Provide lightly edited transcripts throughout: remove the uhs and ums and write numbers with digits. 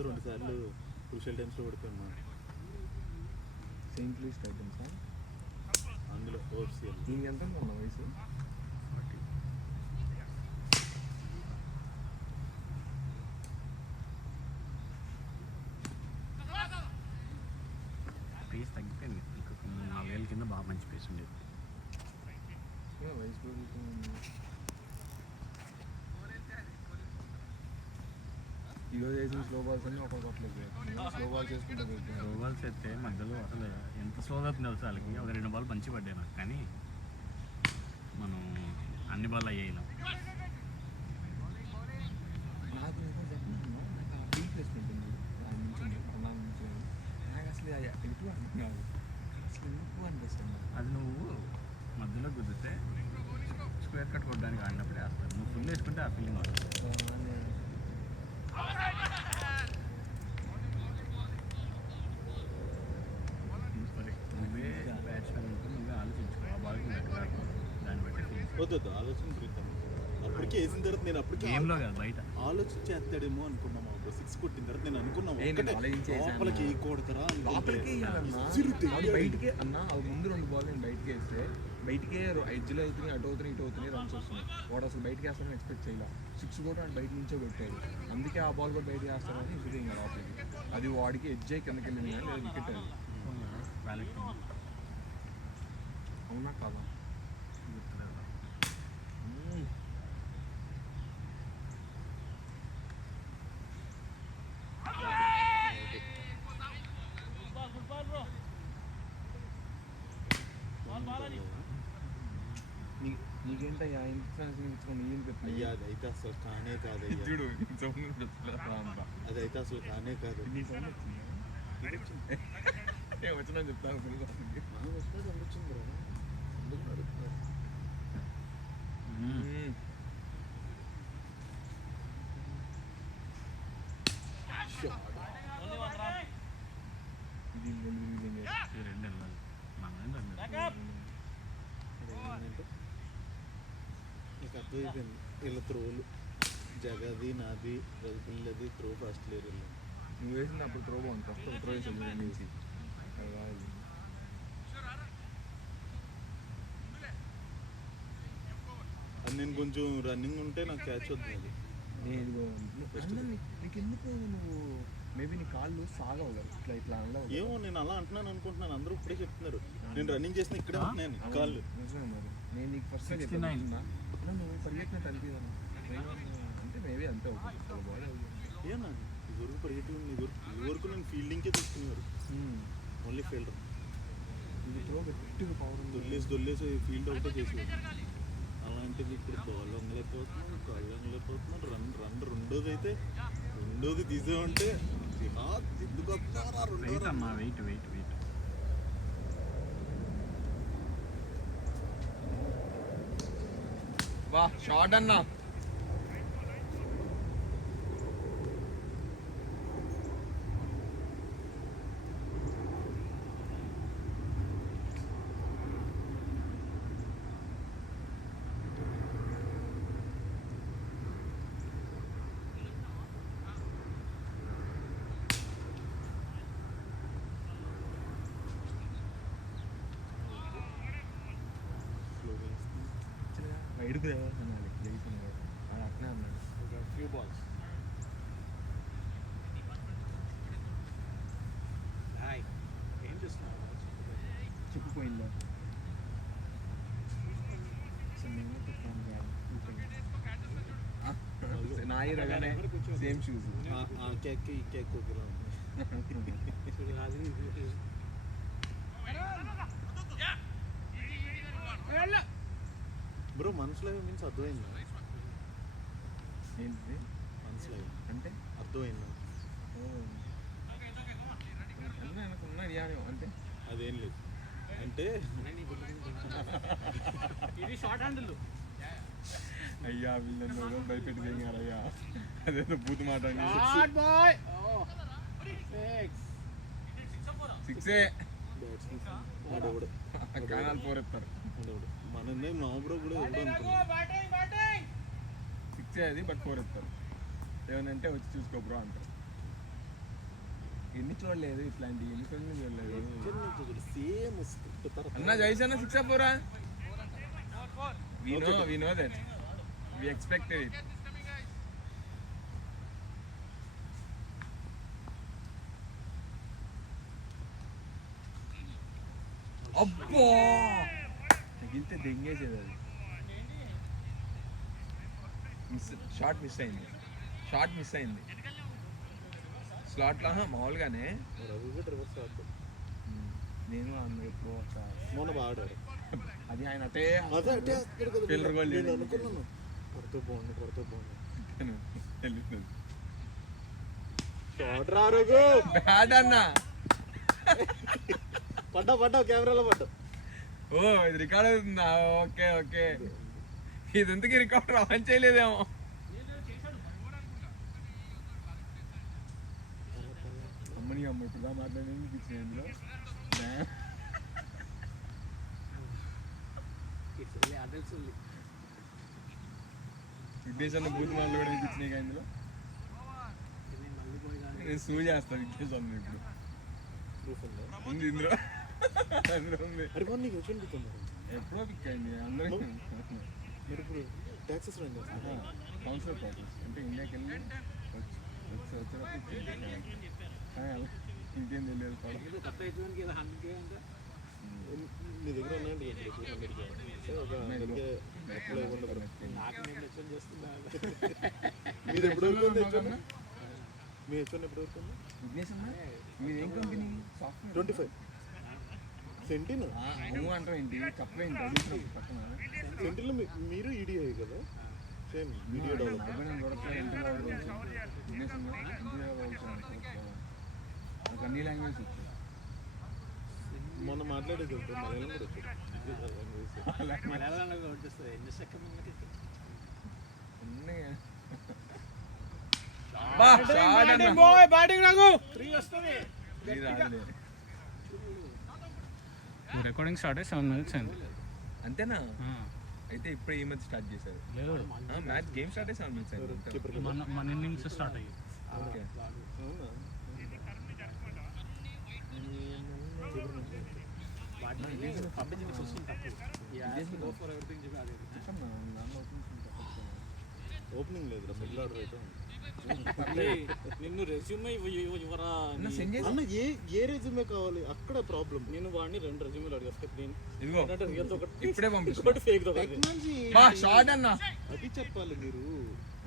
ఏదో 2 సార్లు క్రూషియల్ టైమ్స్లో ఓడిపోయాను. సెయింట్ లూయిస్ టైటన్స్ అందులో ఓఎఫ్సిఎల్. నీకు ఎంత ఉందన్న వయసు? పేస్ తగ్గిపోయింది. ఇంకొక 4 ఏళ్ళ కింద బాగా మంచి పేస్ ఉండేది. వయసు పెరుగుతుంది. ఈరోజు వేసిన స్లో బాల్స్ అన్నీ ఒకటి కొట్టలేదు. స్లో బాల్స్ వేసుకుంటే స్లో బాల్స్ అయితే మధ్యలో అసలు ఎంత స్లోగా అవుతుంది తెలుసు వాళ్ళకి. ఒక 2 బాల్ మంచి పడ్డాయి నాకు, కానీ మనం అన్ని బాల్ అయ్యాయి. నాకు రీప్లేస్మెంట్ ఉంది నాకు అసలు ఎటు అంటున్నాను అసలు ఎందుకు అనిపిస్తుంది. అది నువ్వు మధ్యలో కుదిరితే స్క్వేర్ కట్ కొట్టడానికి ఆడినప్పుడే వేస్తాను. నువ్వు ఫుల్ వేసుకుంటే ఆ ఫీలింగ్ వస్తుంది. నువ్వే బ్యాట్స్మెన్ నువ్వే ఆలోచించుకో ఆ బాల్కి దాన్ని బట్టి వద్దు ఆలోచించుతాను. అప్పటికే వేసిన తర్వాత నేను అప్పటికే గేమ్లో కాదు బయట ఆలోచించేస్తాడేమో అనుకున్నాము. 6 కొట్టిన తర్వాత నేను అనుకున్నాను లోపలికి కొడతారా లోపలికి బయటికి అన్న అది ముందు 2 బాల్ నేను బయటకి వేస్తే బయటికే ఎడ్జ్లో అవుతున్నాయి, అటు అవుతున్నాయి, ఇటు అవుతున్నాయి, రన్స్ వస్తున్నాయి. వాడు అసలు బయటకి వేస్తారని ఎక్స్పెక్ట్ చేయాలి. 6 కూడా బయట నుంచో పెట్టాడు. అందుకే ఆ బాల్ కూడా బయటకి వేస్తారని ఇది ఇంకా లోపలికి అది వాడికి ఎడ్జ్ అయ్యి కిందకి వెళ్ళింది కానీ లేదా వికెట్ అది. అవునా కాదా? నీకేంటయ్యా ఇన్సూరెన్స్ ఇచ్చుకొని అయ్యా అదైతే అసలు కానే కాదయ్యా. చూడు అదైతే అసలు కానే కాదు. నీ సౌండ్ వచ్చినా చెప్తాను. వస్తే పంపించింది రా అందుకు నడుపుతున్నారు. నీకు అర్థమైపోయింది వీళ్ళ త్రోలు. జగది నాది రవిపిల్లది త్రో ఫస్ట్ లేరు. నువ్వు వేసింది అప్పుడు త్రో బాగుంది. ఫస్ట్ త్రో వేసాను నుంచి అది నేను కొంచెం రన్నింగ్ ఉంటే నాకు క్యాచ్ వస్తుంది. నీకు ఎందుకు నువ్వు మేబీ నీ కాళ్ళు సాగవు కదా ఇట్లా ఇట్లా అనడం. ఏమో నేను అలా అంటున్నాను అనుకుంటున్నాను. అందరూ ఇప్పుడే చెప్తున్నారు నేను రన్నింగ్ చేసిన ఇక్కడే ఉంటున్నాను కాళ్ళు. నిజమే మరి నేను నీకు ఫస్ట్ నువ్వు పరిగెట్టినట్టు అనిపించాను అంటే మేబీ అంతే అవుతుంది. ఏనా ఇదివరకు పరిగెట్టి ఇదివరకు నేను ఫీల్డింగ్కే తీసుకున్నారు. ఓన్లీ ఫీల్డర్ ఇది త్రో గట్టిగా పవర్ దొల్లేసి ఫీల్డ్ ఒకటే చేసేది. అలాంటిది ఇప్పుడు బాల్ వంగలేకపోతున్నాను, కాళ్ళు వంగలేకపోతున్నాను. రెండోది అయితే రెండోది తీసామంటే ఎందుకు వెయిట్ వా షార్ట్ అన్నా. ఎడుకు అన్నాడు లేకున్నాడు అది అట్నే అన్నాడు. ఫ్యూ బాల్స్ ఏం చేస్తున్నావు? చిక్కుపోయిందా నాయి రగానే సేమ్ షూస్ కేక్ ఈ కేక్ ఓకేలా బ్రో. మనసులో మీన్స్ అర్థమైందా? ఏంటి మనసులో అంటే అర్థమైందా? అంటే అదేం లేదు అంటే ఇది షార్ట్ హ్యాండిల్. అయ్యా వీళ్ళందరూ భయపెట్టి దిగారయ్యా. అదేదో బూత్ మాట సిక్సే కానాలు 4 ఎత్తారు. మననే మా బ్రో కూడా అనుకున్నాం 6 అది బట్ 4 ఎత్తారు. ఏమనంటే వచ్చి చూసుకో బ్రో అంటారు. ఎన్ని చూడలేదు ఇట్లాంటి ఎన్ని ఫిల్మ్లు చూడలేదు. సేమ్ స్క్రిప్ట్ అన్న జైస్ అన్న 6 4 we know that we expected it. అబ్బా తగిలితే దెంగేసేది అది. షార్ట్ మిస్ అయింది స్లాట్లో మామూలుగానే. నేను ఎప్పుడు మొన్న బాగా ఆడాడు. అది ఆయన అటే అదే అంటే అక్కడ కదా పిల్లర్ గోల్ నేను అనుకున్నాను కొడుతూ బాగుంది షాట్ రారుగు బ్యాడ్ అన్న. పడ్డావు కెమెరాలో పడ్డావు. ఓ ఇది రికార్డ్ అవుతుందా? ఓకే ఇది ఎందుకు రికార్డ్ ఆన్ చేయలేదేమో. అమ్మని అమ్మ ఇప్పుడు మాట్లాడేందుకు ఇచ్చిన ఇందులో విద్యేశాన్ని బూత్ మాటలు కూడా ఇచ్చినాయి కానీ ఇందులో నేను సూ చేస్తాను విద్యేశాన్ని ఇప్పుడు ఉంది ఇందులో ఉంది. అరే బాగా నీకు వచ్చి ఎప్పుడో పిక్ అయింది అందరూ. మీరు ఇప్పుడు ట్యాక్సెస్ రండి కౌన్సిలర్ ప్రాసెస్ అంటే ఇండియాకి వెళ్ళి వచ్చేటప్పుడు ఇంకేం తెలియదు. మీ దగ్గర ఉన్నాయండి మీరు ఎప్పుడు వస్తుంది? మీ హెచ్ఓన్ ఎప్పుడు వస్తుంది? విఘ్నేష్ అన్న మీదేం కంపెనీ? సాఫ్ట్వేర్ 25 సెంటిన్ నువ్వు అంటావు ఏంటి? చెప్పలేంటి పక్కన సెంటిన్లో మీరు ఈడిఐ కదా సేమ్ మీడియా డెవలప్మెంట్. విఘ్నేష్ అన్న నాకు అన్ని లాంగ్వేజ్ వచ్చాయి. మొన్న మాట్లాడేది మలయాళం కూడా రికార్డింగ్ స్టార్ట్ అయ్యి 7 minutes అయింది. అంతేనా? అయితే ఇప్పుడు ఈ మధ్య స్టార్ట్ చేశారు. మ్యాచ్ గేమ్ స్టార్ట్ అయ్యి 7 minutes అయింది. మన ఇన్నింగ్స్ స్టార్ట్ అయ్యి. ఓకే ఓపెనింగ్ లేదు మిడిల్ ఆర్డర్ అయితే నిన్ను రెజ్యూమే ఇవ్వరా అన్న ఏ రెజ్యూమే కావాలి అక్కడ ప్రాబ్లం. నేను వాడిని 2 రెజ్యూమేలు అడిగాను. ఇదిగో ఇప్పుడే పంపిస్తాను. ఫేక్ టెక్నాలజీ షార్ట్ అన్న అది చెప్పాలి మీరు.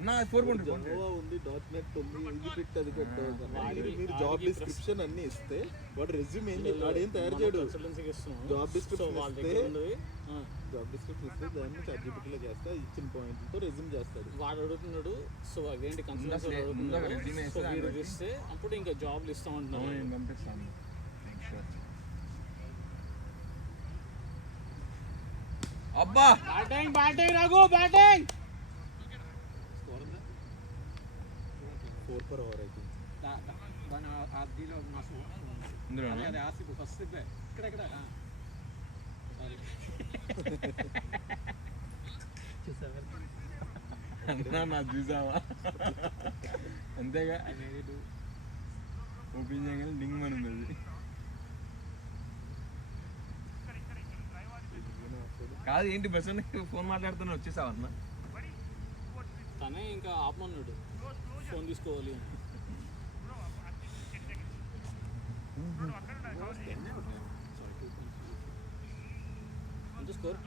నా 4.2 జోవా ఉంది, .NET ఉంది, ఇది పెట్టు అది పెట్టు. మీరు జాబ్ డిస్క్రిప్షన్ అన్ని ఇస్తే వాడు రెజ్యూమ్ వాడు ఏం తయారు చేయడు. జాబ్ డిస్క్రిప్షన్ ఇస్తే దాన్ని ChatGPTలో చేస్తా ఇచ్చిన పాయింట్లతో రెజ్యూమ్ చేస్తాడు. వాడు అడుగుతున్నాడు. సో అదేంటి కన్సల్టెన్సీ అడుగుతున్నాడు ఇస్తే అప్పుడు ఇంకా జాబ్లు ఇస్తామంటున్నాను. నేను పంపిస్తాను. అబ్బా batting Raghu batting 4 per hour అయితే అన్నా నా చూసావా అంతేగా ఓపెన్ చేయగానే డింగ్ మన ఉంది. కాదు ఏంటి బస్ ఫోన్ మాట్లాడుతున్నా వచ్చేసావా అన్న? తనే ఇంకా ఆపమన్నాడు ఫోన్ తీసుకోవాలి. ఎంత స్కోర్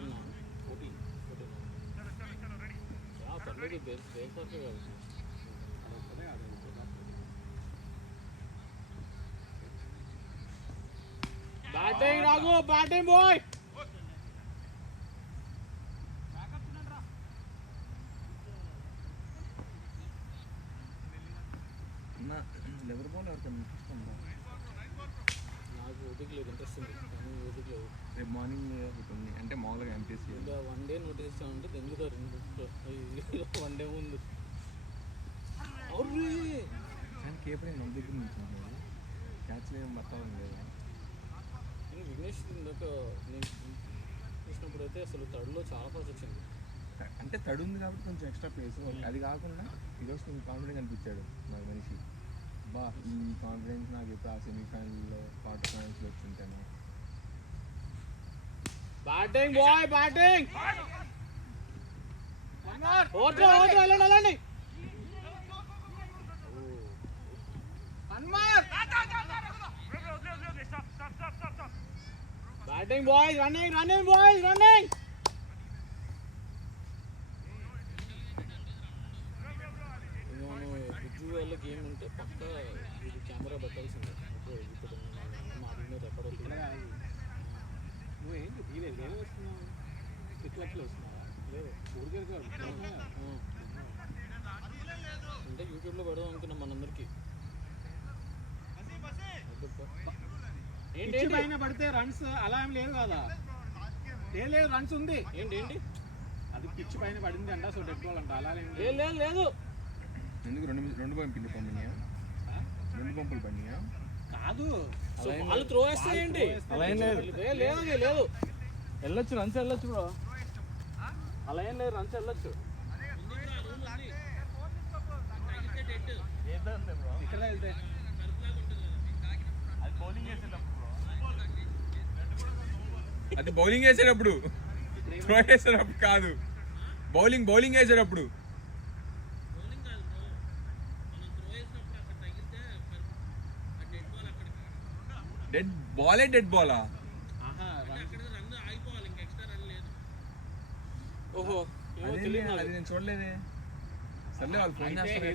పర్లేదు బ్రేక్ఫాస్ట్ కాదు. Batting Raghu batting boy. లెవర్ బాల్ ఎవరికైనా ఇష్టం? నాకు ఓపిక లేదు, ఇంట్రెస్ట్ ఉంది కానీ ఓపిక లేదు. రేపు మార్నింగ్ ఉంది అంటే మామూలుగా ఎంపీసీ ఇంకా 1 day నోటీస్ ఇస్తామంటే ఎందుకు 1 day ముందు కానీ కేపర్ మన దగ్గర నుంచి క్యాచ్ లేదు మొత్తం లేదు. నేను విఘ్నేష్ ఇందాక నేను చూసినప్పుడు అయితే అసలు థర్డ్లో చాలా ఫాస్ట్ వచ్చింది. అంటే తడు ఉంది కాబట్టి కొంచెం ఎక్స్ట్రా ప్లేస్. అది కాకుండా ఈరోజు కొంచెం కాన్ఫిడెంట్ అనిపించాడు నాకు మనిషి. బా ఈ కాన్ఫిడెన్స్ నాకు ఇప్పుడు ఆ సెమీఫైనల్లో క్వార్టర్ ఫైనల్స్లో వచ్చింటాను. బ్యాటింగ్ బాయ్ బ్యాటింగ్ వెళ్ళండి batting boys running boys running. Busy వాళ్ళ గేమ్ ఉంటే పక్క ఇది కెమెరా పెట్టాల్సిందే. ఇప్పుడు మా మీద ఎక్కడ నువ్వేంటి తీయలేదు నేను వస్తున్నావు ఇట్లా వస్తున్నావా లేదు ఊరికే అంటే యూట్యూబ్లో పెడదాం అనుకున్నాం మనందరికీ. ఏంటి పైన పడితే రన్స్ అలా ఏం లేదు కదా, లేదు రన్స్ ఉంది. ఏంటి అది పిచ్ పైన పడింది అంట, సో డెడ్ బాల్ అంట. అలా లేదు లేదు ఎందుకు రెండు పంపులు పండినాయా? 2 పంపులు పండినాయా? కాదు వాళ్ళు త్రో వేస్తాయండి. అలా ఏం లేదు లేదు వెళ్ళొచ్చు రన్స్ వెళ్ళొచ్చు బ్రో. అలా ఏం లేదు రన్స్ వెళ్ళొచ్చు. ఇక్కడ వెళ్తే అది బౌలింగ్ వేసేటప్పుడు, త్రో వేసేటప్పుడు కాదు. బౌలింగ్ వేసేటప్పుడు. డెడ్ బాలా? ఓహో అది నేను చూడలేదే. సర్లే వాళ్ళు ఫోన్ చేస్తారు.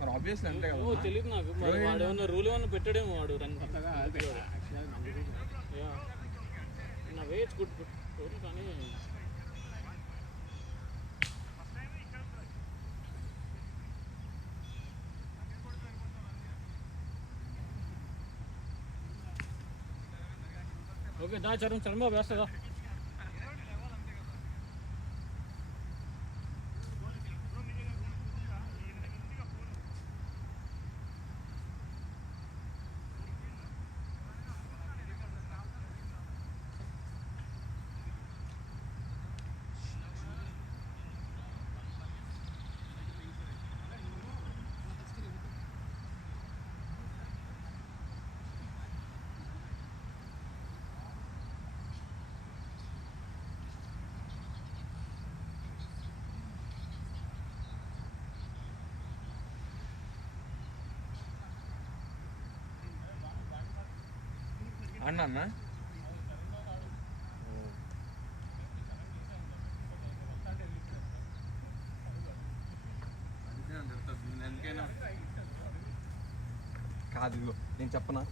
మరి ఆబ్వియస్లీ అంతే కదా. తెలియదు నాకు. వాడు ఏమన్నా రూల్ ఏమన్నా పెట్టాడేమో వాడు రన్ కొత్తగా. నా వేజ్ గుడ్ కానీ ఓకే దా చరణ్ బాబు వేస్తుందా? అన్న కాదు, ఇదిగో నేను చెప్పనా,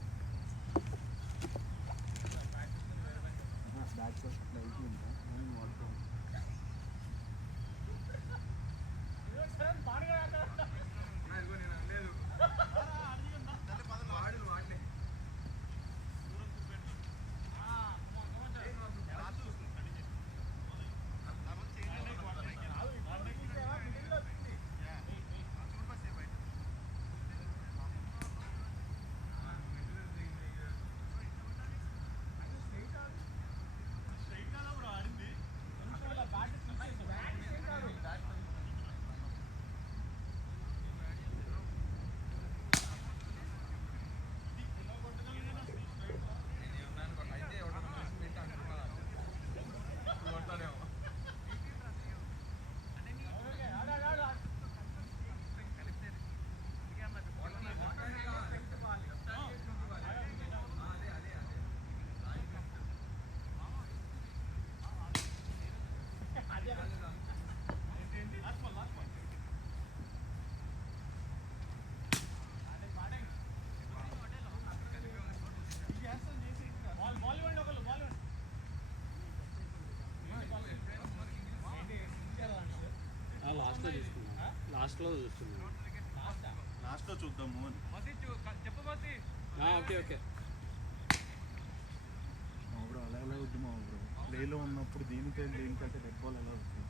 లాస్ట్లో చూద్దాము అని. ఓకే ఓకే బ్రో అలా ఎలా వద్దు మా బ్రో. ప్లేలో ఉన్నప్పుడు దేనికంటే డెడ్ బాల్ ఎలా వస్తుంది?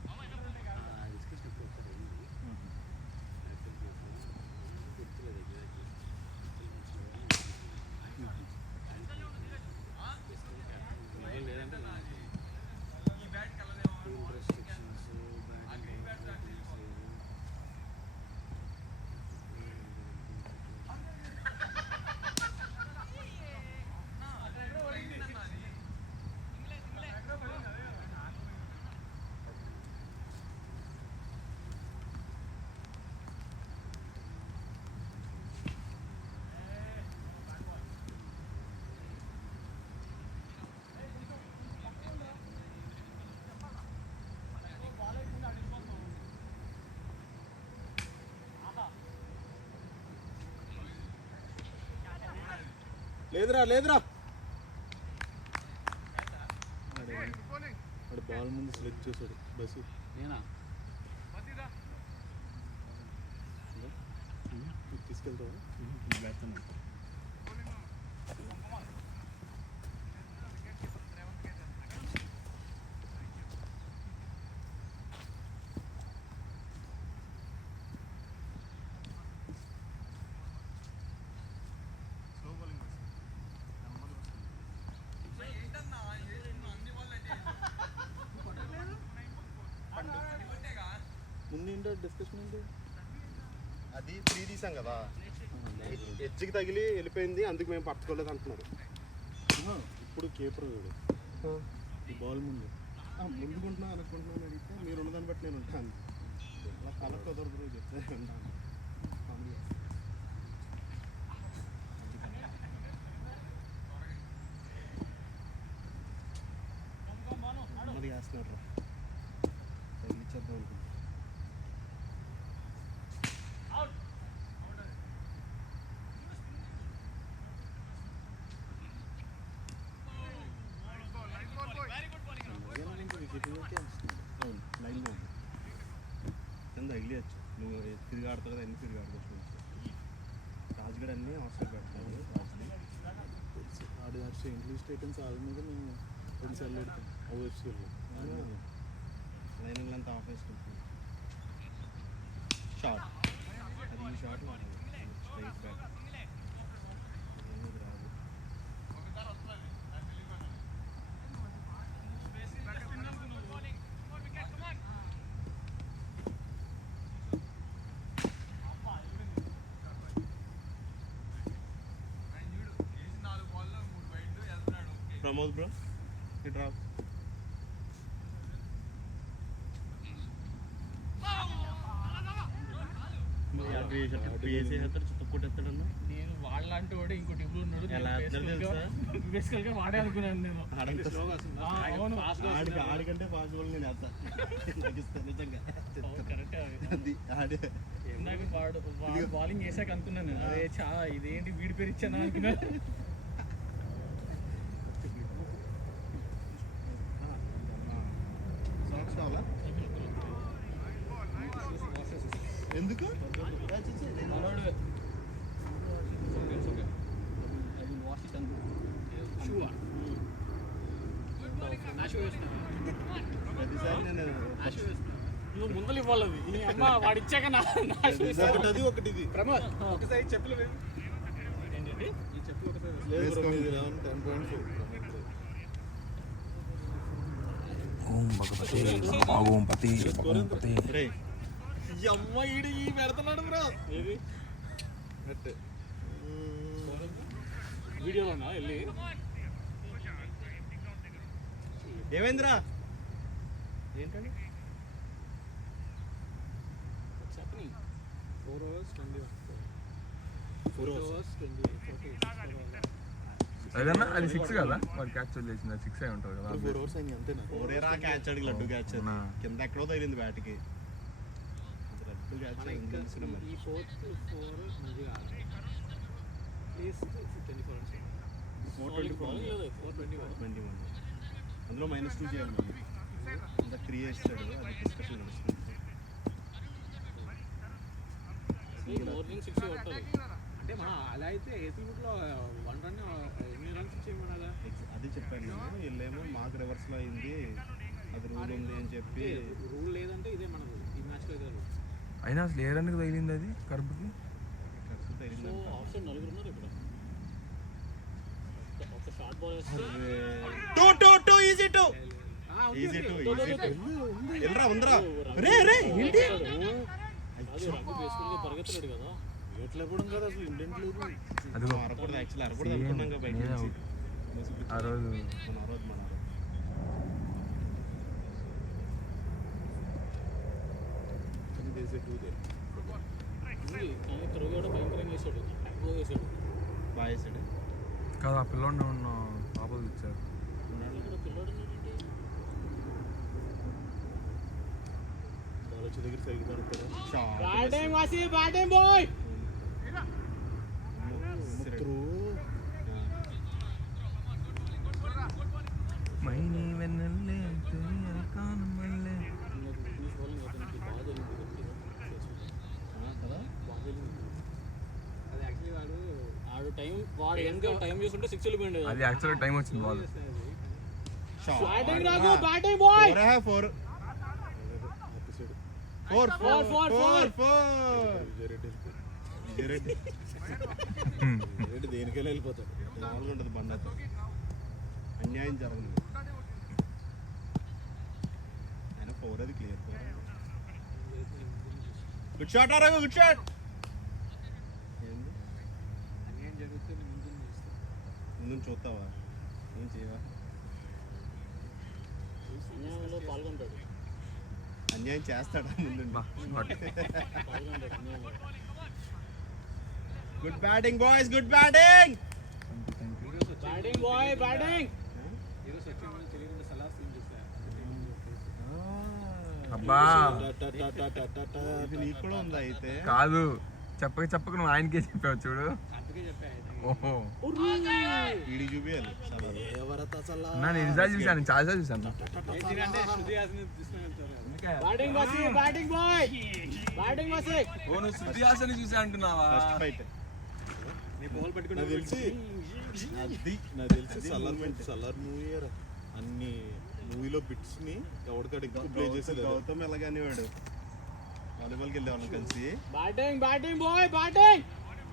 లేదురా లేదురా వాడు బాల్ ముందు సెలెక్ట్ చేశాడు బస్సు నేనా తీసుకెళ్తావా పెడుతున్నాను. ముందు ఏంటో డిస్కషన్ ఏంటి అది 3 తీసాం కదా, ఎడ్జ్కి తగిలి వెళ్ళిపోయింది, అందుకు మేము పట్టుకోలేదు అంటున్నారు. ఇప్పుడు కేపర్ చూడు ఈ బాల్ ముందు ముందుకుంటున్నా అనుకుంటున్నాను అడిగితే మీరు ఉన్నదాన్ని బట్టి నేను ఉంటాను. అలా కలర్ కుదరదు చెప్తే ఉంటాను. మరి వేస్తున్నాడు రా, తగిలిచ్చేద్దాం అనుకుంటున్నాను. అవును, లైన్లో ఉంది. కింద తగిలియచ్చు. నువ్వు తిరిగి ఆడతావు కదా, ఎన్ని తిరిగి ఆడుకోవచ్చు. రాజుగడ అన్నీ అవసరం పెడతాడు. రాజులు ఆడి సెయింట్ లూయిస్ టైటన్స్ వాళ్ళ మీద మేము రెండుసార్లు పెడతాం ఓఎఫ్సీలో లైన్ అంతా ఆఫ్ వేసుకుంటుంది. షార్ట్ అది ఈ షార్ట్ స్ట్రైట్ బ్యాక్ రాదు. ప్రమోద్ బ్రో ఇట్ రా. నేను వాళ్ళంటే వాడు ఇంకోటి ఇప్పుడు ఉన్నాడు. ఎలా బేసికల్గా వాడే అనుకున్నాను నేను. అవును ఆడికంటే ఫాస్ట్ బాల్ నేను వేస్తా, నాకు ఇస్తాను నిజంగా. కరెక్ట్. అది ఆడే నాకు వాడు బౌలింగ్ వేసాక అనుకున్నాను అదే ఇదేంటి వీడి పేరు ఇచ్చానా అనుకున్నాను. సాక్స్ కావాలా ఎందుకు? మనోడు ప్రతిసారి నేను నువ్వు ముందలు ఇవ్వాలి అది. నీ అమ్మ వాడు ఇచ్చాక ఒకటి అది ఒకటి ఇది ప్రమోద్ ఒకసారి చెప్పులు ఏంటండి ఈ చెప్పులు ఒకసారి లేదు bro, ఇది 10.4 ఓం భగవతే ఓం పతి ఓం పతి. రే ఈ అమ్మ ఈడు ఈ పెడుతున్నాడు బ్రో. ఏది నెట్ వీడియోలోనా వెళ్ళి ఏమైందిరా? ఏంటండి? చెప్పని 4 hours 21 4 hours 4 అదన్నా అది 6 కదా, వాడు క్యాచ్ వదిలేసింది. అది 6 అయి ఉంటుంది కదా. 4 hours అయింది అంతేనా? ఓరేరా క్యాచ్ అడిగి లడ్డు క్యాచ్ అది. అవునా? కింద ఎక్కడో తగిలింది బ్యాట్కి. లడ్డు క్యాచ్ తెలిసిన మరి. ఈ 4 మంది కాదు ప్లీజ్ 24 421 అందులో -2 చేయాలి మనం. అంత 3 వేస్తాడు, అది డిస్కషన్ నడుస్తుంది. మార్నింగ్ 6 కొట్టాలి అంటే మనం అలా అయితే ఏపీలో 1 రన్ ఎన్ని రన్స్ ఇచ్చేయమనాలా? అది చెప్పాను నేను. వీళ్ళేమో మాకు రివర్స్లో అయింది, అది రూల్ ఉంది అని చెప్పి. రూల్ లేదంటే ఇదే మనకు ఈ మ్యాచ్లో ఇదే రూల్. అయినా అసలు ఏ రన్కి తగిలింది అది కర్బ్కి? ఖర్చు తగిలిందంట. ఆప్షన్ 4 ఉన్నారు ఇప్పుడు. ఒక షార్ట్ బాల్ వేస్తే ఈజీ టూ ఎల్రా ఉందరా. రే రే ఏంటి? పరిగెత్తలేడు కదా. ఎట్లా కూడా కదా అసలు ఇండెంట్ లేదు. అది అరకూడదు, యాక్చువల్లీ అరకూడదు అనుకున్నాం కదా బయట నుంచి. ఆ రోజు మన రోజు కానీ there is a 2 there. కానీ త్రో కూడా భయంకరంగా వేసాడు. ఎక్కువ వేసాడు. బాగా వేసాడు. కాదు, ఆ పిల్లోడిని ఉన్న పాపలు ఇచ్చారు. ఇక్కడ పిల్లోడు ఉన్నాడంటే బాల్ వచ్చే దగ్గర సరిగ్గా పడతారా? బ్యాటింగ్ వాసి బ్యాటింగ్ బాయ్. త్రో టైం వాడు ఎంత టైం చూస్తుంటే 6 వెళ్ళిపోయింది. అది యాక్చువల్ టైం వచ్చింది ball. Batting Raghu batting boy. 4 Reddy దేనికైనా వెళ్ళిపోతాడు. మామూలుగా ఉంటుంది బండతో. అన్యాయం జరగదు. ఆయన 4 అది clear. Good shot Raghu, good shot. ఏం జరుగుతుంది ముందు చూస్తావా? ఏం చేయవా? అన్యాయంలో పాల్గొంటాడు. అన్యాయం చేస్తాడా ముందు? పాల్గొంటాడు అన్యాయంలో. Good batting boys, good batting. Batting boy batting. ఈరోజు సచిన్ తెలియకుండా సలహా సీన్ చూసా. అబ్బా ఇది నీకు కూడా ఉందా అయితే? కాదు, చెప్పక నువ్వు ఆయనకే చెప్పావు చూడు. అందుకే చెప్పా. ఓహో ఈడి చూపియాలి సలహాలు. అన్నా నేను ఎన్నిసార్లు చూశాను, చాలాసార్లు చూశాను. ఏంటంటే శృతి హాసన్ తీసుకొని వెళ్తారు. బ్యాటింగ్ వాసి బ్యాటింగ్ బాయ్ బ్యాటింగ్ వాసి. ఓ నువ్వు శృతి హాసన్ చూసా అంటున్నావా? First fight. నీ బాల్ పట్టుకుని నాకు తెలిసి సలార్ మూవీ అన్ని మూవీలో బిట్స్ ని ఎవరికాడు ఎక్కువ ప్లే చేసేది. గౌతమ్ ఎలాగానే వాడు వాలీబాల్కి వెళ్ళేవాళ్ళం కలిసి. Batting batting boy batting.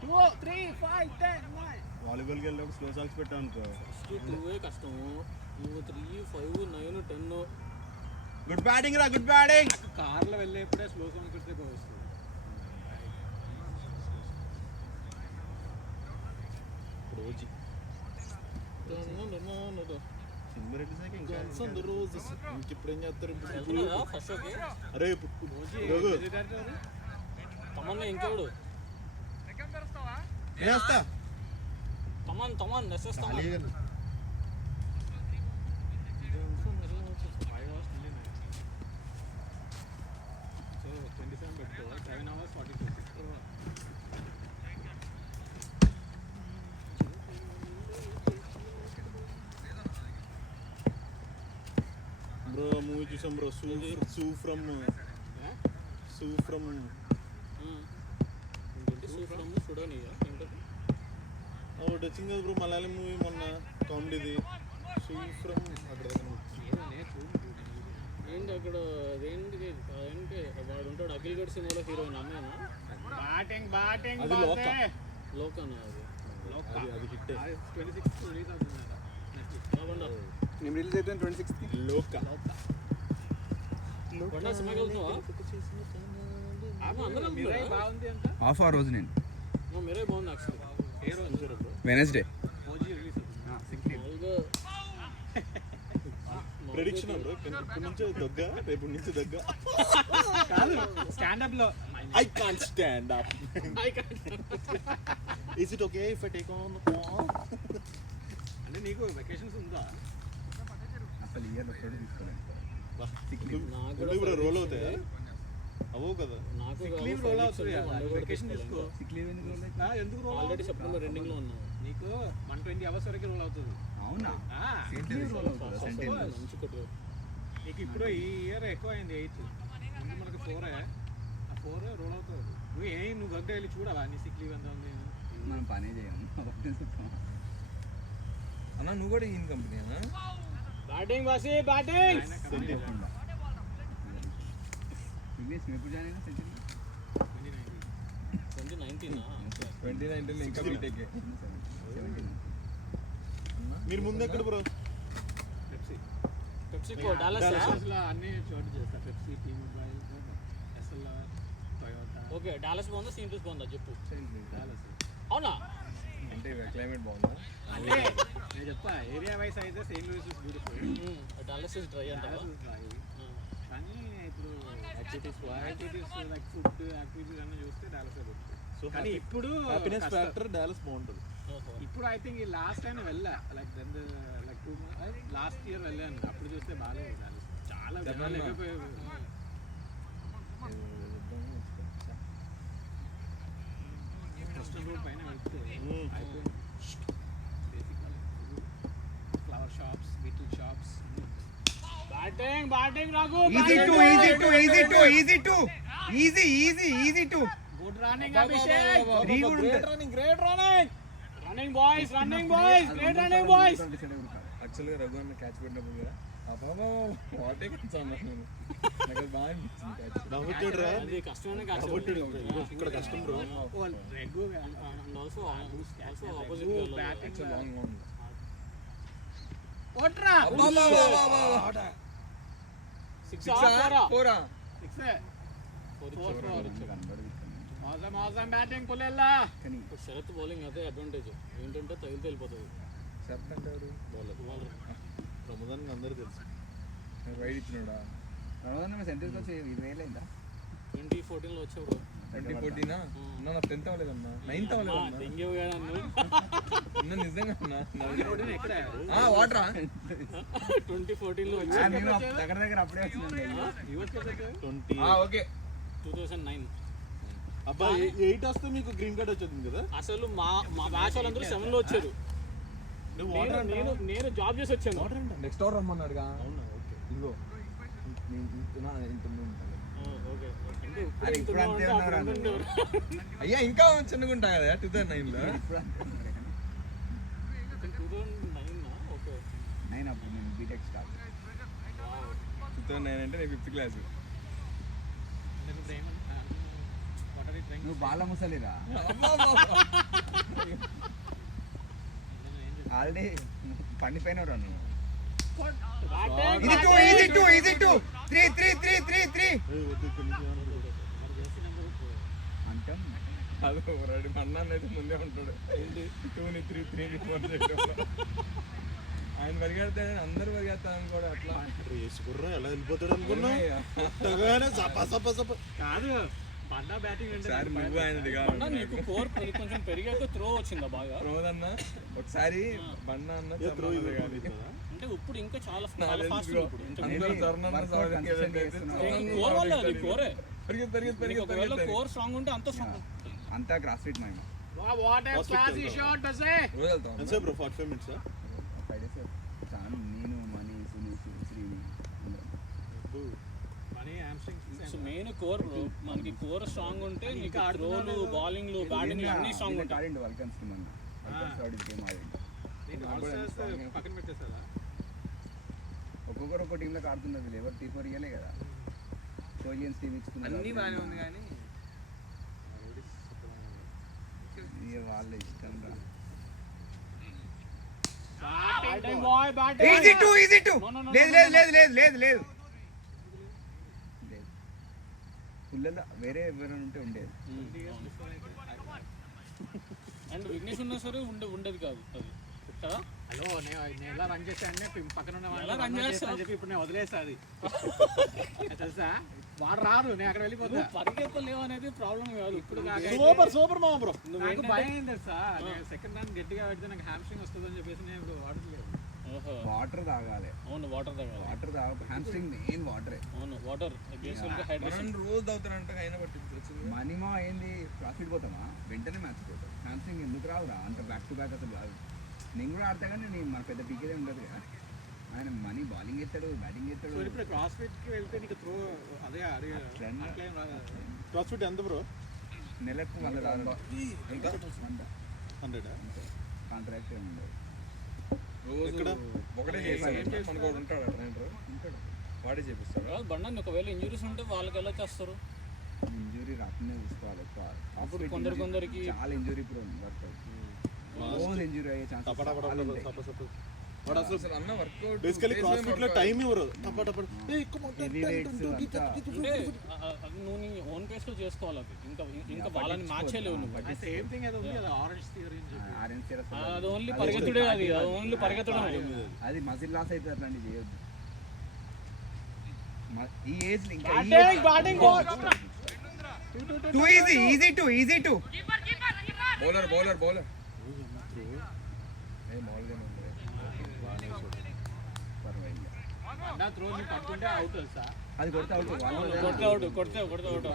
2 3 5 10 9. వాలీబాల్కి వెళ్ళేప్పుడు స్లో సాంగ్స్ పెట్టాం అనుకో. 2 కష్టము. 3 5 9 10. గుడ్ బ్యాటింగ్ రా, గుడ్ బ్యాటింగ్. కార్లో వెళ్ళేప్పుడే స్లో సాంగ్ పెడితే వస్తుంది. రోజు సింగరెడ్డి సార్ ఇంకా రోజు ఇంకెప్పుడు ఏం చేస్తారు ఇప్పుడు? First okay. అరే రఘు, తమన్నా ఇంకోడు వేస్తా. తమన్ ఎస్ఎస్ తమన్. 5 hours మళ్ళీ night. So 27 పెట్టుకో. 7 hours 42. బ్రో మూవీ చూసాం బ్రో. సూ ఫ్రమ్ చూడని ఒకటి వచ్చింది కదా బ్రో, మలయాళం మూవీ మొన్న కామెడీది. సూ ఫ్రమ్ అక్కడ ఏంటి అక్కడ ఏంటి వాడు ఉంటాడు అఖిల్ గడ్ సినిమాలో హీరోయిన్ అమ్మాయినా? బ్యాటింగ్ అది లోక. లోకనా అది? అది హిట్. 26 రిలీజ్ అవుతుంది కదా. నేను రిలీజ్ అయితే 26th. లోక కొండ సినిమాకి వెళ్తున్నావా? అందరూ మిరై బాగుంది అంట. ఆఫ్ ఆ రోజు నేను మీరే బాగుంది యాక్చువల్లీ. ఏ రోజు? వెనస్డే మోజీ రిలీజ్ అవుతుంది. మామూలుగా ప్రెడిక్షన్ బ్రో. ఇప్పటి నుంచి దగ్గ, రేపు నుంచి దగ్గ. కాదు స్టాండప్ లో I can't stand up. Is it okay if I take on the call? అంటే నీకు వెకేషన్స్ ఉందా? అసలు ఇయర్ ఒకటి తీసుకోలేదు. నాకు ఎందుకు బ్రో రోల్ అవుతాయా? అవవు కదా. నాకు లీవ్ రోల్ అవుతుంది కదా. వెకేషన్ తీసుకో. ఎందుకు రోల్ ఆల్రెడీ సెప్టెంబర్ ఎండింగ్ లో ఉన్నాను. నీకు 120 hours వరకు రోల్ అవుతుంది. అవునా? మంచి కొట్టు. నీకు ఇప్పుడు ఈ ఇయర్ ఎక్కువ అయింది 8. ముందు మనకి 4 ఆ 4 రోల్ అవుతుంది. నువ్వు గంట వెళ్ళి చూడాలా నీ సిక్ లీవ్ ఎంత ఉంది? మనం పనే చేయము. అన్న నువ్వు కూడా ఈయన కంపెనీ అన్నా? బ్యాటింగ్ వాసి బ్యాటింగ్. 2019 ఇంకా బీటెక్. మీరు ముందు ఎక్కడ బ్రో? PepsiCo Dallas. అసలు అన్ని చోటు చేస్తా. Pepsi, T Mobile, SLR, Toyota. Okay Dallas బాగుందా సెయింట్ లూయిస్ బాగుందా చెప్పు. డాలస్. అవునా? అంటే క్లైమేట్ బాగుందా? అంటే నేను చెప్తా ఏరియా వైస్ అయితే Saint Louis is beautiful. Dallas is dry అంటావా? Dallas is dry. కానీ ఇప్పుడు యాక్టివిటీస్ లైక్ ఫుడ్ యాక్టివిటీస్ అన్నీ చూస్తే డాలస్ సో కానీ ఇప్పుడు హ్యాపీనెస్ ఫ్యాక్టర్ డాలస్ బాగుంటుంది. ఇప్పుడు ఐ థింక్ ఈ లాస్ట్ టైం వెళ్ళా like like 2 months last year వెళ్ళాను. అప్పుడు చూస్తే బాగాలేదు డాలస్. చాలా జనాలు ఎక్కిపోయారు. రోడ్ పైన వెళ్తే అయిపోయింది. Flower shops, beetle shops. Batting Raghu. Good running Abhishek. Great running. Running boys great running boys. యాక్చువల్గా రఘు అన్న క్యాచ్ పెట్టినప్పుడు అబ్బా వాటే కచ్చాను నేను, నాకు అది బాగా అనిపించింది క్యాచ్. నవ్వుతాడు రా, అది కష్టమైన catch. ఇక్కడ కష్టం బ్రో. రెగ్గు And also opposite Oh, goal. batting. Actual long ఉంది. కొట్రా Six Six ah, ah, four ah? Six four. మోసం బ్యాటింగ్ పుల్లెల్లా. ఇప్పుడు శరత్ బౌలింగ్ అదే అడ్వాంటేజ్ ఏంటంటే తగిలితే వెళ్ళిపోతుంది. షర్ట్ అంటే ఎవరు? రమదాన్ అందరూ తెలుసు. రైడ్ ఇచ్చినాడా? 2014 లో వచ్చావు bro. 2014 అన్న నా 10th అవ్వలేదన్నా, 9th అవ్వలేదన్నా. దెంగేవు కదా నువ్వు. అన్న నిజంగా అన్నా ఎక్కడ వాటరా 2014 లో వచ్చావు. Twenty okay 2009. అబ్బా 8 వస్తే మీకు గ్రీన్ కార్డ్ వచ్చేది కదా. అసలు మా బ్యాచ్ వాళ్ళందరూ 7 లో వచ్చారు. నేను జాబ్ చేసి వచ్చాను. నెక్స్ట్ ఓవర్ రమ్మన్నాడుగా. అవునా, ఓకే. ఇదిగో ఇంత ఓకే అంటే ఇప్పుడు అంతే ఉన్నారు. అయ్యా ఇంకా చిన్నగుంటా కదా 2009 లో. 2009 ఓకే. 2009 అంటే నేను 5th క్లాస్. నువ్వు బాల ముసలిరా ఆల్రెడీ పండిపోయినరా నువ్వు. అంటాం అది రెడీ అన్నాను అయితే ముందే ఉంటాడు. 2ని 3 3ని 4 ఆయన పరిగెడితే అందరూ పరిగెత్తాను కూడా అట్లా వేసుకుర్రా ఎలా వెళ్ళిపోతాడు అనుకున్నావు. కాదు బండా బ్యాటింగ్ ఒకసారి నువ్వు ఆయనది అన్నా నీకు కోర్ కొంచెం పెరిగాక త్రో వచ్చిందా బాగా? ప్రోదన్న ఒకసారి బండ అన్న త్రో ఇది కాదు అంటే ఇప్పుడు ఇంకా చాలా ఫాస్ట్ ఇప్పుడు అందరూ తరుణన్న సాధించి కోర్ వల్ల అది కోరే. పరిగెత్తి ఒకవేళ కోర్ స్ట్రాంగ్ ఉంటే అంత స్ట్రాంగ్. అంతా crossfit mind. What a classy shot does a. రోజు వెళ్తాం ఎంత బ్రో 45 minutes. 5 days చాలా నేను మనీ సునీష్ శ్రీని మనీ hamstrings. So main core bro, మనకి కోర్ స్ట్రాంగ్ ఉంటే నీకు త్రోలు బాలింగ్లు బ్యాటింగ్ అన్ని స్ట్రాంగ్ ఉంటాయి. ఆడిండు వల్కన్స్ కి మొన్న వల్కన్స్ ఆడిండు గేమ్ ఆడిండు. పక్కన పెట్టేసారా? ఒక్కొక్కరు ఒక్కో టీంలోకి ఆడుతున్నారు. వీళ్ళు ఎవరు టీఫోర్ ఇవ్వలే కదా. సోలియన్స్ టీం ఇచ్చుకున్నారు. అన్నీ బాగానే ఉంది కానీ ఇక వాళ్ళ ఇష్టం రా. Batting boy batting. Easy too లేదు లేదు లేదు లేదు లేదు లేదు పుల్లల వేరే ఎవరైనా ఉంటే ఉండేది. అండ్ విఘ్నేష్ ఉన్నా సరే ఉండేది కాదు అది కదా. హలో నేను ఎలా రన్ చేశాను పక్కన ఉన్న ఎలా run చేస్తావు? అని చెప్పి ఇప్పుడు నేను వదిలేసా అది. తెలుసా వాడు రారు, నేను అక్కడ వెళ్ళిపోతా. పరిగెత్తలేవు అనేది ప్రాబ్లం కాదు. ఇప్పుడు సూపర్ మామ బ్రో. నాకు భయం అయింది తెలుసా. నేను సెకండ్ రన్ గట్టిగా పెడితే నాకు హ్యామ్స్ట్రింగ్ వస్తుంది అని చెప్పేసి నేను ఇప్పుడు వాడట్లేదు. వాటర్ తాగాలి. అవును వాటర్ తాగాలి. వాటర్ తాగ హ్యామ్స్ట్రింగ్ మెయిన్ వాటరే. అవును వాటర్ బేసికల్గా హైడ్రేషన్. రోజు తాగుతారంటే అయినా పట్టింది. మనీమా ఏంది ప్రాఫిట్ పోతామా వెంటనే మ్యాచ్ పోతాం. హ్యామ్స్ట్రింగ్ ఎందుకు రావురా అంత బ్యాక్ టు బ్యాక్ అసలు రాదు. నేను కూడా ఆడతా కానీ నేను మన పెద్ద పీకేదే ఉండదు కదా. ఆయన మనీ బౌలింగ్ ఎత్తాడు బ్యాటింగ్ ఎత్తాడు. ఇప్పుడు క్రాస్ ఫిట్ కి వెళ్తే నీకు త్రో అదే అడిగా అట్లేం రాదు. క్రాస్ ఫిట్ ఎంత బ్రో? నెలకు $100 ఇంకా 100 కాంట్రాక్ట్ ఉండదు. రోజు ఒకటే చేస్తాడు. మనకు ఒకడు ఉంటాడు ట్రైనర్, వాడే చేపిస్తాడు. బండి ఒకవేళ ఇంజురీస్ ఉంటే వాళ్ళకి ఎలా చేస్తారు? ఇంజురీ రాకుండా చూసుకోవాలి. అప్పుడు కొందరికి చాలా ఇంజురీ ప్రోన్ వర్క్ రోజు ఇంజురీ అయ్యే ఛాన్స్. వాడు అసలు అన్న వర్కౌట్ బేసికలీ క్రాస్ ఫిట్ లో టైం ఇవ్వరు. అంటే నువ్వు నీ ఓన్ పేస్ లో చేసుకోవాలి. అది ఇంకా వాళ్ళని మ్యాచ్ చేయలేవు నువ్వు. సేమ్ థింగ్ ఏదో ఉంది కదా ఆరెంజ్ థియరీ. అది ఓన్లీ పరిగెత్తుడే. అది ఓన్లీ పరిగెత్తడం. అది మజిల్ లాస్ అయితే అట్లాంటివి చేయొద్దు. ఈ ఏజ్ ఇంకా ఈజీ టూ బౌలర్ త్రో ని పట్టుకుంటే అవుట్ తెలుసా. అది కొడితే అవుట్. కొడితే అవుట్.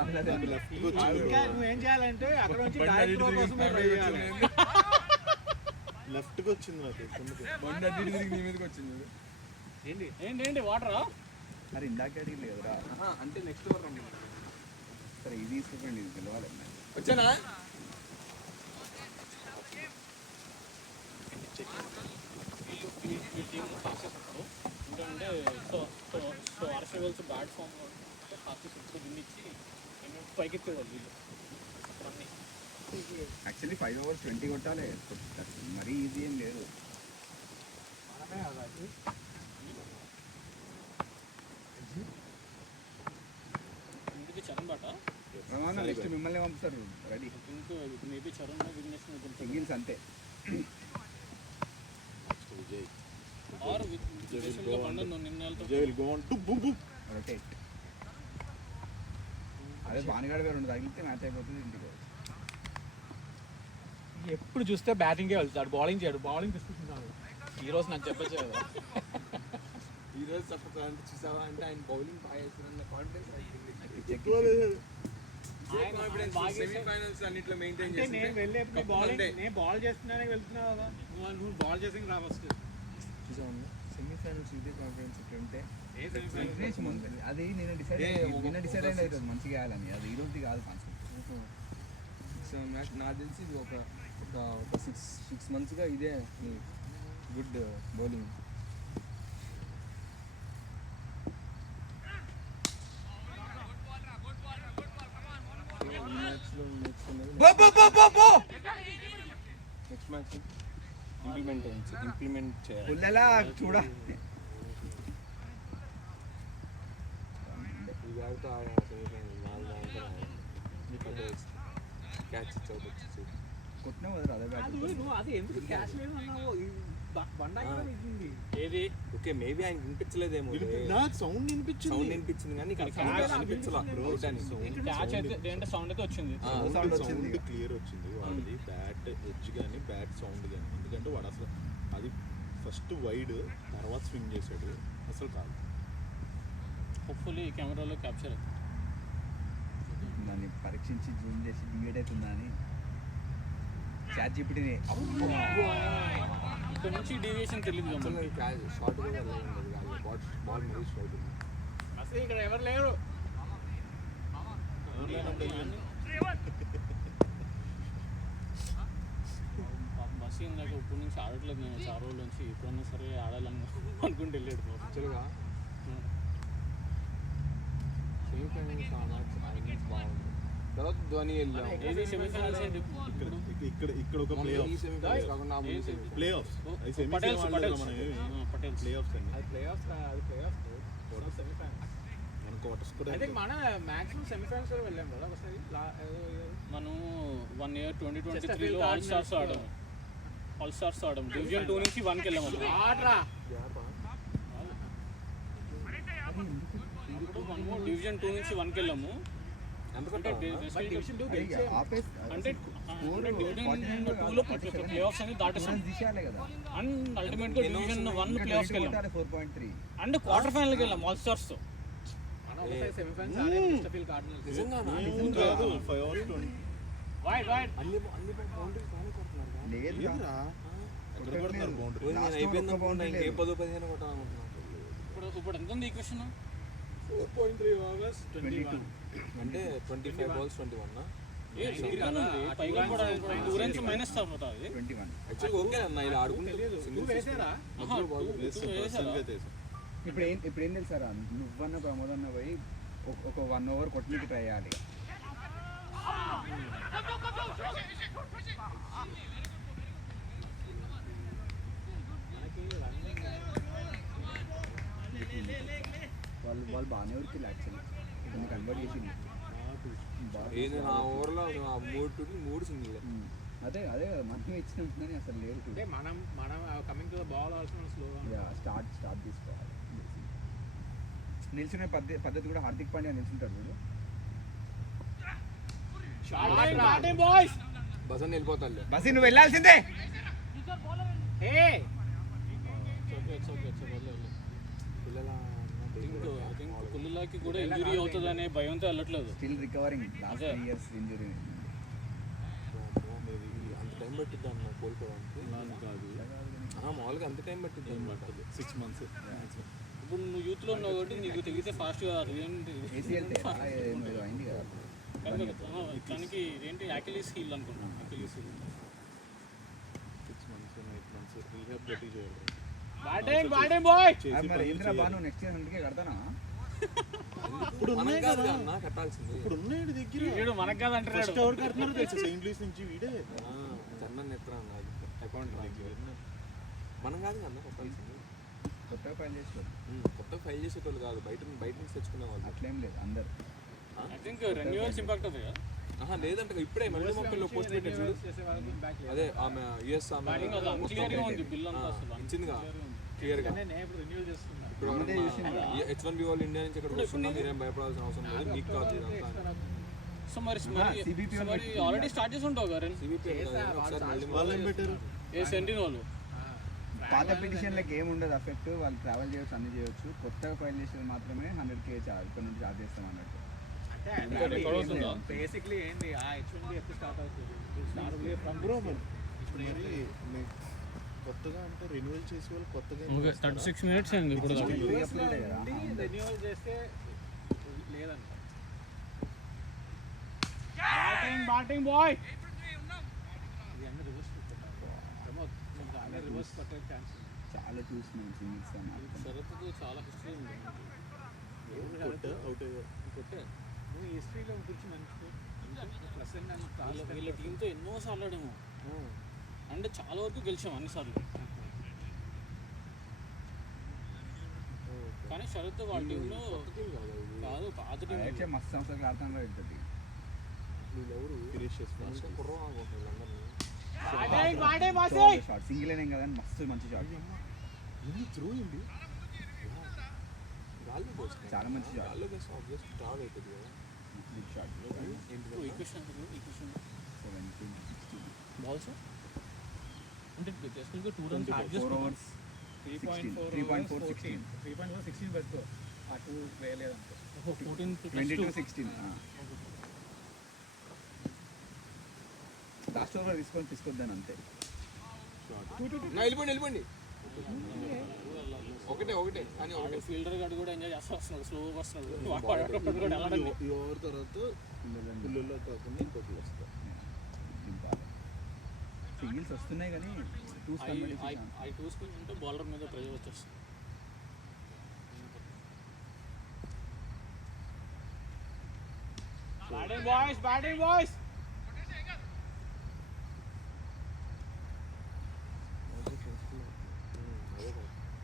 ఇంకా నువ్వు ఏం చేయాలంటే అక్కడ నుంచి డైరెక్ట్ త్రో కోసం ట్రై చేయాలి. లెఫ్ట్ కి వచ్చింది నాకు. బండి అడ్డి తిరిగి నీ మీదకి వచ్చింది. ఏంటి వాటరా? మరి ఇందాక అడిగి లేదురా. అంటే నెక్స్ట్ ఓవర్ రండి. సరే ఇది తీసుకోండి, ఇది గెలవాలి. వచ్చానా బెంగల్స్ బ్యాడ్ ఫామ్ ఫాస్ట్ 6 దిన్నిచ్చి పైకి ఎత్తేవాళ్ళు వీళ్ళు అన్నీ యాక్చువల్లీ 5 overs 20 కొట్టాలి, మరీ ఈజీ ఏం లేదు. మనమే కదా అది. ఇంటికి చరణ్ బాట రవాణా నెక్స్ట్ మిమ్మల్ని పంపుతారు, రెడీ ఇంకో మేబీ చరణ్ విఘ్నేష్ సింగిల్స్ అంతే. విజయ్ ఆర్ విఘ్నేష్ పండుగ నిన్న Vijay will go on to boom boom rotate. అదే బానిగాడు వేరు రెండు తగిలితే మ్యాచ్ అయిపోతుంది, ఇంటికి పోవచ్చు. ఎప్పుడు చూస్తే బ్యాటింగ్కే వెళ్తాడు, బౌలింగ్ చేయడు. బౌలింగ్ తీసుకుంటున్నాడు ఈ రోజు నాకు చెప్పచ్చు కదా. ఈరోజు చెప్పకంటే చూసావా అంటే ఆయన బౌలింగ్ బాగా వేస్తున్న కాన్ఫిడెన్స్ సెమీఫైనల్స్ అన్నిట్లో మెయింటైన్ అంటే నేను చేసి వెళ్ళే కప్పు బౌలింగ్ అంటే. నేను బాల్ చేస్తున్నానే వెళ్తున్నావు కదా, నువ్వు బాల్ చేసి రా ఫస్ట్. చూసావా సెమీఫైనల్స్ ఇదే కాన్ఫిడెన్స్ ఇట్లా ఉంటే విఘ్నేష్ ముందు అది నేను డిసైడ్ అయ్యేది అవుతుంది మంచిగా వేయాలని, అది ఈ రోజు కాదు కాన్సెప్ట్. మ్యాచ్ నాకు తెలిసి ఇది ఒక సిక్స్ మంత్స్గా ఇదే good bowling. Next match implement చేయాలి. పుల్లెలా చూడ ఇది ఆడితే క్యాచ్ ఇచ్చావు కొట్టినా వదరు అదే బ్యాట్. నువ్వు అది ఎందుకు క్యాష్ లేదు అన్నావు, ఏది ఓకే మేబీ ఆయనకి వినిపించలేదేమో, నాకు సౌండ్ వినిపించింది. సౌండ్ వినిపించింది కానీ ఇక్కడ అనిపించలా క్యాచ్ అయితే ఏంటంటే సౌండ్ అయితే వచ్చింది. సౌండ్ క్లియర్ వచ్చింది వాడిది, బ్యాట్ ఎడ్జ్ కానీ బ్యాట్ సౌండ్ కానీ. ఎందుకంటే వాడు అసలు అది ఫస్ట్ వైడ్ తర్వాత స్వింగ్ చేశాడు, అసలు కాదు. హోప్ఫుల్లీ కెమెరాలో క్యాప్చర్ అవుతుంది. దాన్ని పరీక్షించి జూమ్ చేసి డివేట్ అవుతుందా అని చాట్ జీపీటీని ఇక్కడ నుంచి డీవియేషన్ తెలియదు షార్ట్ కూడా వెళ్ళలేదు బాల్ మరీ స్ట్రైట్ ఉంది. అసలు ఇక్కడ ఎవరు లేరు. బస్సు ఇందాక ఇప్పుడు నుంచి ఆడట్లేదు, నేను చాలా రోజుల నుంచి. ఎప్పుడన్నా సరే ఆడాలని అనుకుంటే వెళ్ళాడు. యాక్చువల్గా సెమీఫైనల్స్ బాగుంది. తర్వాత ధోని వెళ్ళాం. ఏది సెమీఫైనల్స్ ఏంటి ఇక్కడ ఒక play of, play of Patels Patels play offs అండి. అది ప్లే ఆఫ్స్, అది ప్లే ఆఫ్స్ సెమీఫైనల్స్. మన క్వార్టర్స్ కూడా అయితే మన మాక్సిమం సెమీఫైనల్స్ కూడా వెళ్ళాం కదా ఒకసారి. మనం 1 year 2023లో ఆల్ స్టార్స్ ఆడాము. డివిజన్ 2 నుంచి 1కి వెళ్ళాము. ఆడరా డివిజన్ 2 నుంచి 1కి వెళ్ళాము. అంటే డివిజన్ 2 అంటే డివిజన్ 2లో ప్లే ఆఫ్స్ అనేది దాటేసాం. తీసేయాలి కదా. అండ్ అల్టిమేట్గా డివిజన్ 1 ప్లే ఆఫ్స్కి వెళ్ళాం. 4.3 అండ్ క్వార్టర్ ఫైనల్కి వెళ్ళాం ఆల్ స్టార్స్తో. మనం ఒకసారి సెమీఫైనల్స్ ఆడే క్రిస్టఫీల్ కార్డినల్స్. కాదు 5 overs 20 వైడ్ అన్ని బౌండరీస్ బాగానే కొడుతున్నారు. లేదురా, ఎక్కడ కొడుతున్నారు బౌండరీ? Last అయిపోయింది ఒక్క boundary అనుకుంటున్నా, లేదు. 10-15 కొట్టాలనుకుంటున్నాను. ఇప్పుడు ఎంత ఉంది ఈక్వేషన్? 4.3 overs 21. అంటే 25 balls 21. పైగా కూడా దూరం మైనస్ అవుతుంది. 21. యాక్చువల్గా ఓకే అన్న ఇలా ఆడుకుంటే నువ్వు వేసారా? ఇప్పుడు ఏం తెలుసారా, నువ్వన్న ప్రమోద్ అన్న పోయి ఒక 1 over కొట్టడానికి ట్రై చేయాలి. వాళ్ళు బాగానే ఊరికి యాక్చువల్లీ కొన్ని కన్వర్ట్ చేసింది. ఏది నా ఓవర్లో 3 సింగిల్. అదే కదా మనం ఇచ్చినట్టుగానే అసలు లేదు. అంటే మనం coming to the ball also స్లోగా స్టార్ట్ తీసుకోవాలి. నిల్చునే పద్ధతి కూడా హార్దిక్ పాండ్యా నిల్చుంటారు చూడు. బాయ్స్. బసన్ వెళ్ళిపోతాడు. బసి నువ్వు వెళ్ళాల్సిందే. పిల్లల కుల్లులాకి కూడా ఇంజురీ అవుతుంది అనే భయంతో వెళ్ళట్లేదు. Still recovering last 3 years injury. అంత టైం పట్టిద్ది అన్న కోలుకోవడానికి. మామూలుగా అంత టైం పట్టిద్ది అనమాట. 6 months. ఇప్పుడు నువ్వు యూత్లో ఉన్నావు కాబట్టి నీకు తెగితే ఫాస్ట్గా ఏంటి ACL ఏదో అయింది కదా. దానికి ఇదేంటి యాకిలీస్ హీల్ అనుకుంటున్నాను. Achilles heel 6 months 8 months rehab గట్టి చేయాలి. Batting boy. మరి ఇంద్ర బాను నెక్స్ట్ ఇయర్ 100K కడతానా? ఇప్పుడు మనం ఉన్నాయి కాదు కదా అన్న కట్టాల్సింది. ఇప్పుడు ఉన్నాయి ఈడి దగ్గర వీడు మనకు కాదు అంటాడు. ఫస్ట్ ఎవరు కడుతున్నారో తెలుసు సెయింట్ లూయిస్ నుంచి వీడే చందన్ ఎత్తున అకౌంట్ మనం కాదు అన్న కట్టాల్సింది. కొత్తగా ఫైల్ చేసుకోవాలి. కొత్తగా ఫైల్ చేసేటోళ్ళు కాదు, బయట నుంచి తెచ్చుకునే వాళ్ళు. అట్లేం లేదు అందరు. ఐ థింక్ రెన్యూవల్స్ ఇంపాక్ట్ అవుతుంది కదా. లేదంటే ఇప్పుడే మళ్ళీ మొక్కల్లో పోస్ట్ పెట్టాడు చూడు. చేసే వాళ్ళకి బ్యాక్ లేదు. అదే ఆమె యుఎస్ ఆమె క్లియర్గా ఉంది బిల్ అంతా అసలు. ఇచ్చిందిగా క్లియర్గా. నేను ఇప్పుడు రెన్యూల్ చేస్తున్నా. ఇప్పుడు H1B వాళ్ళు ఇండియా నుంచి ఇక్కడికి వస్తున్నా, మీరేం భయపడాల్సిన అవసరం లేదు, మీకు కాదు ఇదంతా. సో మరి ఆల్రెడీ స్టార్ట్ చేసి ఉంటావు కదా CBP ఒకసారి మళ్ళీ వాళ్ళు ఏం పెట్టారు ఏ సెంటిన్ వాళ్ళు. పాత పిటిషన్లకు ఏమి ఉండదు ఎఫెక్ట్, వాళ్ళు ట్రావెల్ చేయొచ్చు, అన్ని చేయొచ్చు. కొత్తగా ఫైల్ చేసేది మాత్రమే 100K ఇక్కడ నుంచి చార్జ్ చేస్తాం అన్నట్టు. బేసిక్లీ ఏంటి ఆ H1B ఎప్పుడు స్టార్ట్ అవుతుంది? బ్రో మరి ఇప్పుడు మరి కొత్తగా అంటే రెన్యువల్ చేసే వాళ్ళు కొత్తగా 36 minutes అయింది ఇప్పుడు దాకా. రెన్యూవల్ చేస్తే లేదంట. Batting boy. ఇది అన్ని రివర్స్ రివర్స్ పట్టే ఛాన్స్ ఉంది. చాలా చూస్తున్నాం సింగిల్స్ శరత్కు చాలా హిస్టరీ ఉంది. అవుట్ అయ్యారు కొట్టే నువ్వు హిస్టరీలో కూర్చుని అనుకో ప్లస్ వీళ్ళ టీంతో ఎన్నోసార్లు ఆడాము, అంటే చాలా వరకు గెలిచాము అన్నిసార్లు. కానీ శరత్ వాళ్ళ టీంలో కాదు పాత టీం. మస్తు సంవత్సరాలు ఆడుతాను వెళ్తుంది. షార్ట్ సింగిల్ అయినా కదా మస్తు మంచి షాట్, త్రూ అయింది చాలా మంచి షాట్, ట్రావెల్ అవుతుంది కదా. Big shot. ఈక్వేషన్ 17-16 బాల్స్ అంటే బేసికల్గా 2 runs యాడ్ 4 చేసుకుంటాం. overs 3.4 పెట్టుకో. ఆ 2 వేయలేదంటే 14 + 2 22-16. లాస్ట్ ఓవర్ తీసుకొద్దాను అంతే. వెళ్ళిపోండి ఒకటే కానీ ఫీల్డర్ గాడు కూడా ఎంజాయ్ చేస్తా వస్తున్నాడు, స్లో వస్తున్నాడు. వాడు కూడా వెళ్ళడండి. ఈ ఓవర్ తర్వాత పుల్లుల్లో కాకుండా ఇంకోటి వస్తారు. సింగిల్స్ వస్తున్నాయి కానీ ఐ టూస్కొని ఉంటే బౌలర్ మీద ప్రెజర్ వచ్చేస్తుంది. Batting boys.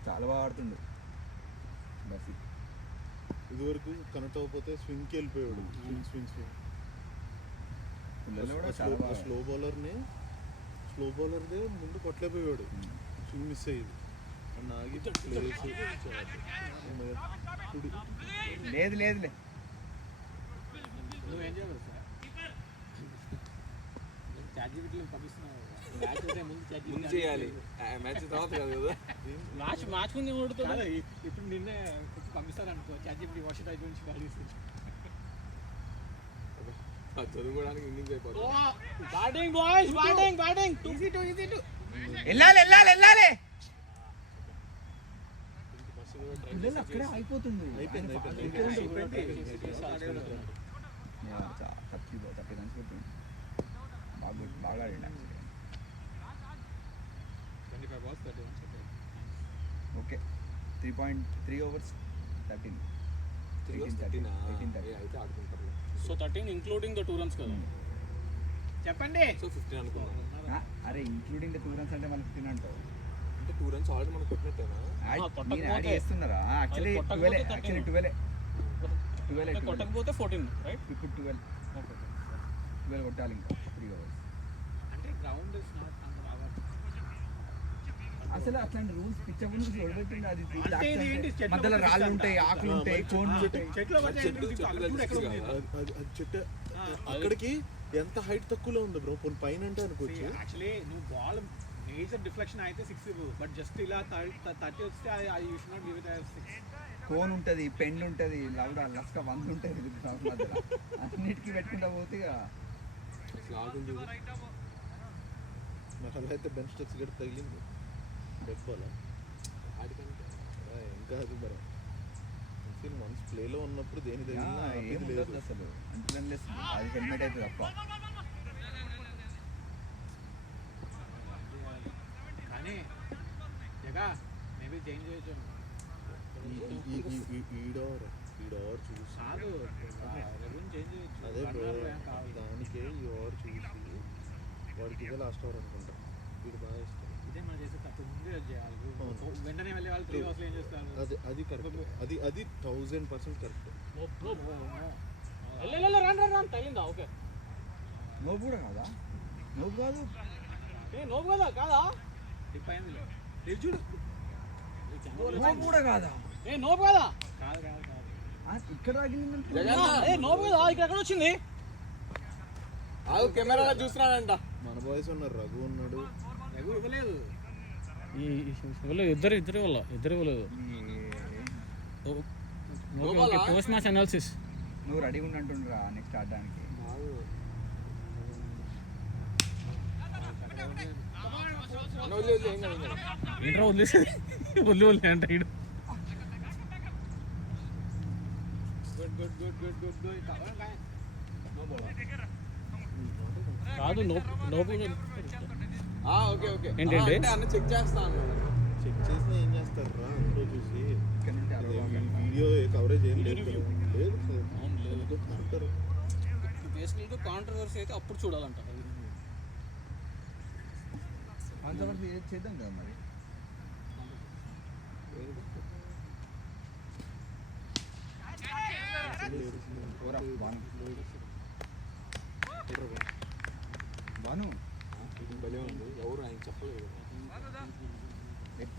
చాలా బాగా ఆడుతుండు బస్. ఇదివరకు కనెక్ట్ అవ్వకపోతే స్వింగ్కి వెళ్ళిపోయాడు. స్వింగ్ పిల్లలు కూడా చాలా బాగా స్లో బౌలర్దే ముందు కొట్టలేకపోయాడు, స్వింగ్ మిస్ అయ్యేది. నాగి లేదులే నువ్వేం చేయగలవు సార్? చార్జీబీటీలో పంపిస్తున్నావు. మ్యాచ్ అయితే ముందు చేయాలి, మ్యాచ్ తర్వాత కాదు కదా. మ్యాచ్ ముందు కొడుతుంది. ఇప్పుడు నిన్నే పంపిస్తారనుకో చార్జీబీటీ వాషింగ్ అయితే నుంచి బాగా తీసుకొచ్చి చదువుకోవడానికి ఇన్నింగ్స్ అయిపోతుంది. Batting boys, batting. Easy to వెళ్ళాలి. పిల్లలు అక్కడే అయిపోతుంది. 30 రన్స్ కొట్టింది. బాగా ఆడింది. 25 balls 30 runs. Okay 3.3 overs 13. 18-13 18-13. అయితే ఆడుకుంటారు. సో 13 ఇంక్లూడింగ్ ద 2 runs కదా. చెప్పండి. సో 15 అనుకున్నాం. అరే ఇంక్లూడింగ్ ద 2 runs అంటే మనకి 15 అంటావు అంటే 2 runs ఆల్రెడీ మనం కొట్టినట్టేనా? మీరు యాడ్ చేస్తున్నారా? Actually 12 కొట్టకపోతే 14 right. ఇప్పుడు 12 కొట్టాలి ఇంకా 3 overs. అంటే గ్రౌండ్ ఇస్ నాట్ అసలు అట్లాంటి రూల్స్ పిచ్చబుల్ వదిలిపెట్టింది. అది అంటే ఇది ఏంటి? చెట్లు మధ్యలో రాళ్ళు ఉంటాయి, ఆకులు ఉంటాయి, కోన్లు ఉంటాయి. చెట్లు చెట్టు అక్కడికి ఎంత హైట్ తక్కువలో ఉంది బ్రో, పోనీ పైన అంటే అనుకోవచ్చు. యాక్చువల్లీ నువ్వు బాల్ మేజర్ డిఫ్లెక్షన్ అయితే 6 బట్ జస్ట్ ఇలా 30 వస్తే అది you should not give it as 6. Cone ఉంటుంది, పెండ్ ఉంటుంది, లౌడా లస్క 100 ఉంటుంది మధ్యలో. అన్నిటికీ పెట్టుకుంటా పోతే ఇక మరి అలా అయితే బెన్ స్టోక్స్ గడి తగిలింది డెబ్బలా ఇంకా అది మరి వన్స్ ప్లేలో ఉన్నప్పుడు దేని ఏం ఉండదు అసలు. అంటే అది హెల్మెట్ అయితే తప్ప. కానీ జగా మేబీ చేంజ్ చేయొచ్చు. వీడు ఓవర్ చూసి కాదు రఘుని చేంజ్ చేయొచ్చు అదే బ్రో రన్నర్ ఏం కావాలి. దానికే ఈ ఓవర్ చూసి వాడికి ఇదే లాస్ట్ ఓవర్ అనుకుంటా వీడు బాగా ఇష్టం. ఇదే మనం చేసే తప్పు ముందే అది చేయాలి. అవును. వెంటనే వెళ్ళి వాళ్ళు 3 అవర్స్లో ఏం చేస్తారు? అది కరెక్ట్, అది 1000% కరెక్ట్. రన్ తగిలిందా? ఓకే నోపు కూడా కాదా? నోపు కాదు. నోపు కదా కాదా? టిప్ అయింది లేదు చూడు. నోపు కూడా కాదా? నోపు కదా? కాదు కాదు కాదు ఇక్కడ తగిలిందంటే నోపు కదా? ఇక్కడ ఎక్కడ వచ్చింది? కెమెరాలో చూస్తున్నాడంట. మన బాయ్స్ ఉన్నారు, రఘు ఉన్నాడు. రఘు ఇవ్వలేదు. ఇద్దరు ఇవ్వలేదు. Post match analysis. నువ్వు రెడీగా ఉండంటుండ్రా నెక్స్ట్ ఆడడానికి. ఏంట్రా వదిలేసేది? వదిలే అంటే ఇడు గుడ్ కాదు. నోపు ఓకే ఏంటంటే అన్న చెక్ చేస్తా అన్నాడు. చెక్ చేసినా ఏం చేస్తారు రా అందులో చూసి. ఇక్కడ నుండి వీడియో కవరేజ్ ఏం లేదు కదా. లేదు అంటారు. బేసికల్గా కాంట్రవర్సీ అయితే అప్పుడు చూడాలంట. కాంట్రవర్సీ చేద్దాం కదా మరి. బాను భలే ఉంది. ఎవరు ఆయన చెప్పలేదు.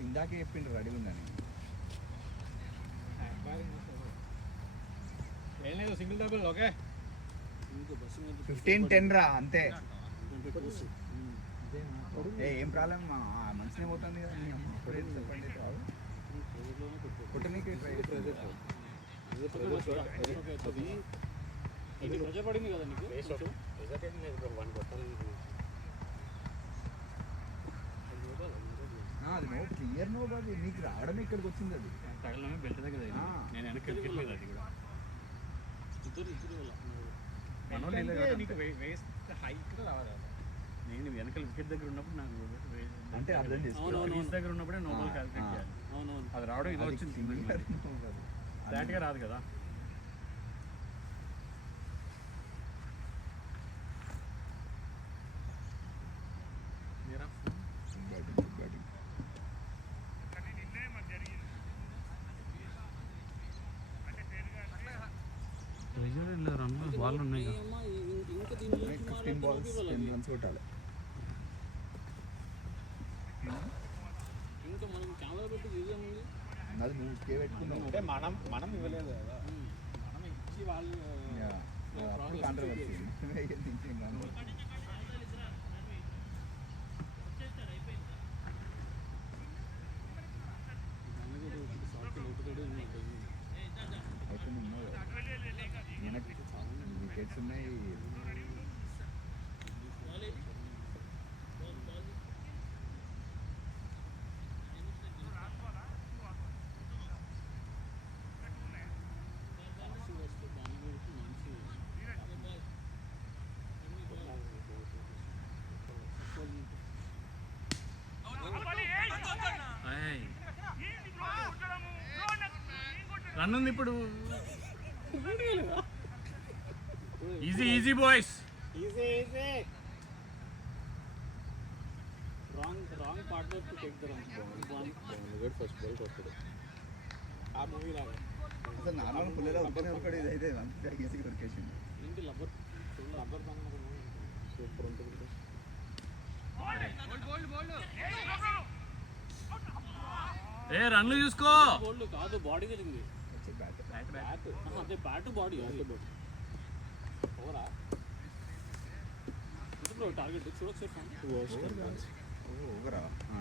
ఇందాకే చెప్పిండ్రు రెడీగా ఉందని. ఏం లేదు సింగిల్ డబుల్ ఓకే. 15-10 రా అంతే. ఏం ప్రాబ్లం మంచిగా పోతుంది కదా. చెప్పండి కొట్టనీకి ట్రై అది ఇది ప్రెజర్ పడింది కదా నీకు? అది నో క్లియర్ నో కాదు, నీకు రావడం ఇక్కడికి వచ్చింది. అది తగలమే బెల్ట్ దగ్గర నేను వెనక్కి వెళ్ళలేదు. అది కూడా నీకు వేస్ట్ హైట్ రావాలి. నేను వెనకాల వికెట్ దగ్గర ఉన్నప్పుడు నాకు అంటే అర్థం చేసుకో. క్రీజ్ దగ్గర ఉన్నప్పుడే నోబల్ క్యాల్కులేట్ చేయాలి. అవునవును. అది రావడం ఇలా వచ్చింది. ఫ్లాట్గా రాదు కదా. వాళ్ళు ఉన్నాయి కదా. ఇంకా దీన్ని 15 balls 10 runs కొట్టాలి. ఇంకా మనం కెమెరా పెట్టి చూసాము. అది నువ్వు కే పెట్టుకున్నావు. అంటే మనం ఇవ్వలేదు కదా. మనం ఇచ్చి వాళ్ళు కాంట్రవర్సీ వికెట్స్ ఉన్నాయి. రన్ ఉంది ఇప్పుడు. Easy boys. Easy wrong partner to take the run. First ball కొట్టాడు ఆ మూవీ లాగా. అసలు నార్మల్ పుల్లెలో ఒకనే ఒకటి ఇది అయితే అంతే ఈజీగా దొరికేసింది. ఏంటి లబ్బర్ సూపర్ ఉంటుంది. రన్లు చూసుకో. బోల్డ్ కాదు, బాడీ తెలింది. అదే బ్యాట్ బాడీ ఓవరా. బ్రో టార్గెట్ చూడొచ్చు.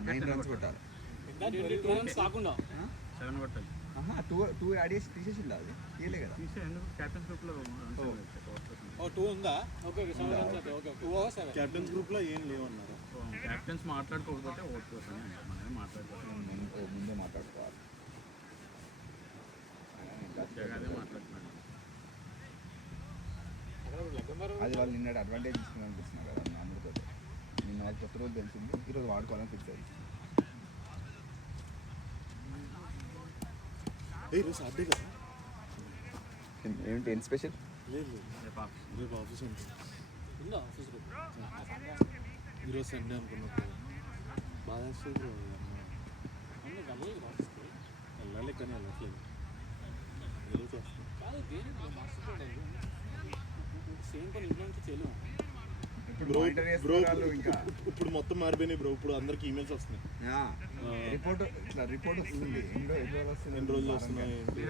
9 runs కొట్టాలి. 2 runs కాకుండా 7 కొట్టాలి. 2 యాడ్ చేసి తీసేసింది. అది తీయలే కదా. క్యాప్టెన్స్ గ్రూప్ లో 2 ఉందా? ఓకే 7 runs అయితే ఓకే. 2 overs 7. క్యాప్టెన్స్ గ్రూప్ లో ఏం లేవన్నారు. క్యాప్టెన్స్ మాట్లాడుకోకపోతే ఓట్ కోసం మనమే మాట్లాడుకోవాలి. ముందే మాట్లాడుకోవాలి. అదే మాట్లాడుతున్నాను. అది వాళ్ళు నిన్నటి అడ్వాంటేజ్ తీసుకుని అనిపిస్తున్నారు కదా అమృతో. నిన్న వాళ్ళు కొత్త రోజు తెలిసింది, ఈరోజు వాడుకోవాలని ఫిక్స్ అయ్యింది. ఈరోజు సాధ్యం కదా. ఏంటి ఏం స్పెషల్? లేదు రేపు ఆఫీస్ ఉంటుంది. ఉందా ఆఫీస్ రూమ్? ఈరోజు సండే అనుకున్నప్పుడు బాగా వేస్తుంది బ్రో. అన్నీ వెళ్ళలేదు ఆఫీస్కి. వెళ్ళాలి కానీ వెళ్ళట్లేదు. ఏదో చేస్తాను. కాదు దేనికి మర్చిపోయాడు. సేమ్ పని ఇంట్లో నుంచి చేయలేము. ఇప్పుడు బ్రో మానిటర్ బ్రో చేస్తున్నారు వాళ్ళు ఇంకా. ఇప్పుడు మొత్తం మారిపోయినాయి బ్రో. ఇప్పుడు అందరికి ఈమెయిల్స్ వస్తున్నాయి. రిపోర్ట్ వస్తుంది. ఎన్ని రోజులు వస్తుంది? ఎన్ని రోజులు వస్తున్నాయి ఏంటి?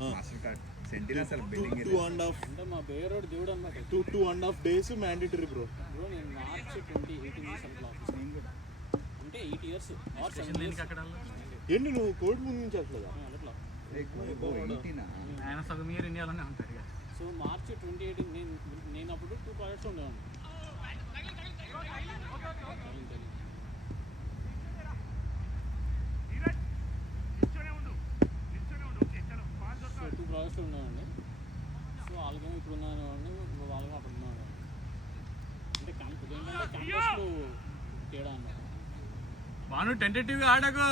మాస్టర్ కార్డ్ సెంటిల్ అసలు బిల్డింగ్ 2.5 అంటే మా బేరోడు దేవుడు అనమాట. 2.5 days మ్యాండేటరీ బ్రో. బ్రో నేను మార్చ్ 2018 నుంచి అట్లా ఆఫీస్ అంటే 8 years ఆర్ 7 years అక్కడ ఏంటి నువ్వు కోవిడ్ ముందు నుంచి అట్లా? అట్లా. ఆయన సగం ఇయర్ ఇండియాలోనే ఉంటాడు ఇక. సో మార్చ్ 2018 నేను అప్పుడు 2 ప్రాజెక్ట్స్ ఉండేవాడిని. సో 2 ప్రాజెక్ట్స్ ఉండేవాడిని. సో వాళ్ళకేమో ఇప్పుడు ఉన్నాను వాళ్ళకేమో అప్పుడు ఉన్నాను. అంటే క్యాంపస్లో తేడా అన్నమాట. బాను టెంటేటివ్గా ఆడకు.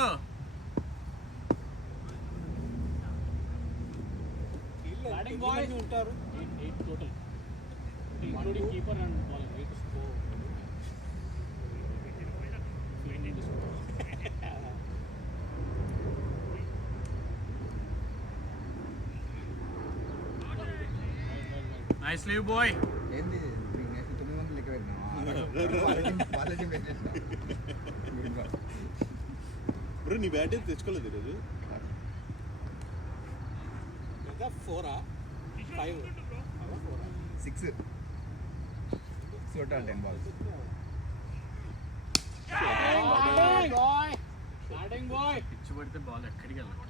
బ్యాటింగ్ బాయ్స్ ఉంటారు 8 total including keeper and bowling 8 score. Nice leave boy. ఏంది 900 లెక్క పెట్టినా బ్రో నీ బ్యాట్ అయితే తెచ్చుకోలేదు ఈరోజు. ఇంకా 4 5 6 టోటల్ 10 balls. బ్యాటింగ్ బాయ్ పిచ్చి పడితే బాల్ ఎక్కడికి వెళ్ళదు.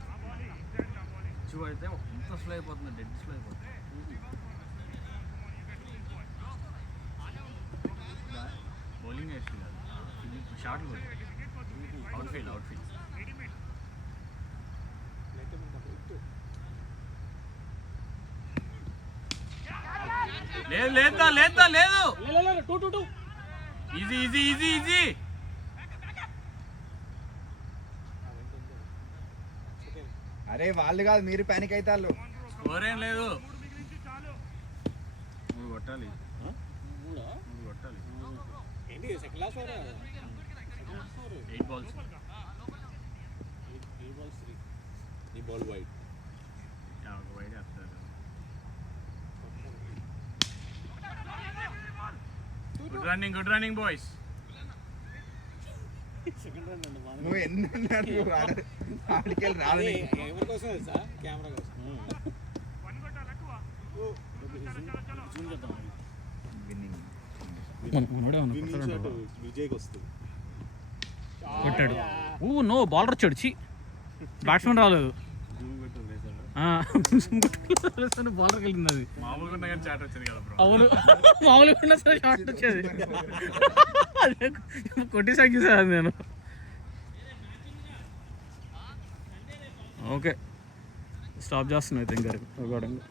పిచ్చి పడితే ఎంత స్లో అయిపోతుంది, డెడ్ స్లో అయిపోతుంది. బౌలింగ్ వేస్తుంది కాదు, షార్ట్లు కూడా అవుట్ఫీల్డ్ లేదు లేదు లేదు. 2 ఈజీ. అరే వాళ్ళు కాదు, మీరు పానిక్ అవుతారు. స్కోర్ ఏం లేదు. నువ్వు కొట్టాలి. ఏంటి second last over 8 balls. 8 balls 3. నీ బాల్ వైడ్. ఒక వైడ్ వేస్తారు. Good running boys. Second run అండి బాగా. నువ్వు ఎన్ని అన్నారు ఆడికెళ్ళి రావాలి. ఎవరి కోసం తెలుసా? కెమెరా కోసం. జూమ్ చేద్దాం. విన్నింగ్ షాట్ విజయ్కి వస్తుంది. కొట్టాడు. నో బౌలర్ వచ్చాడు. బ్యాట్స్మెన్ రాలేదు. బౌలర్కి వెళ్ళింది అది. మామూలుగా చాట్ వచ్చేది కదా బ్రో. అవును మామూలుగా సరే షాట్ వచ్చేది. కొట్టేసాకి సార్ నేను. ఓకే స్టాప్ చేస్తున్నా అయితే ఇంకా రికార్డింగ్.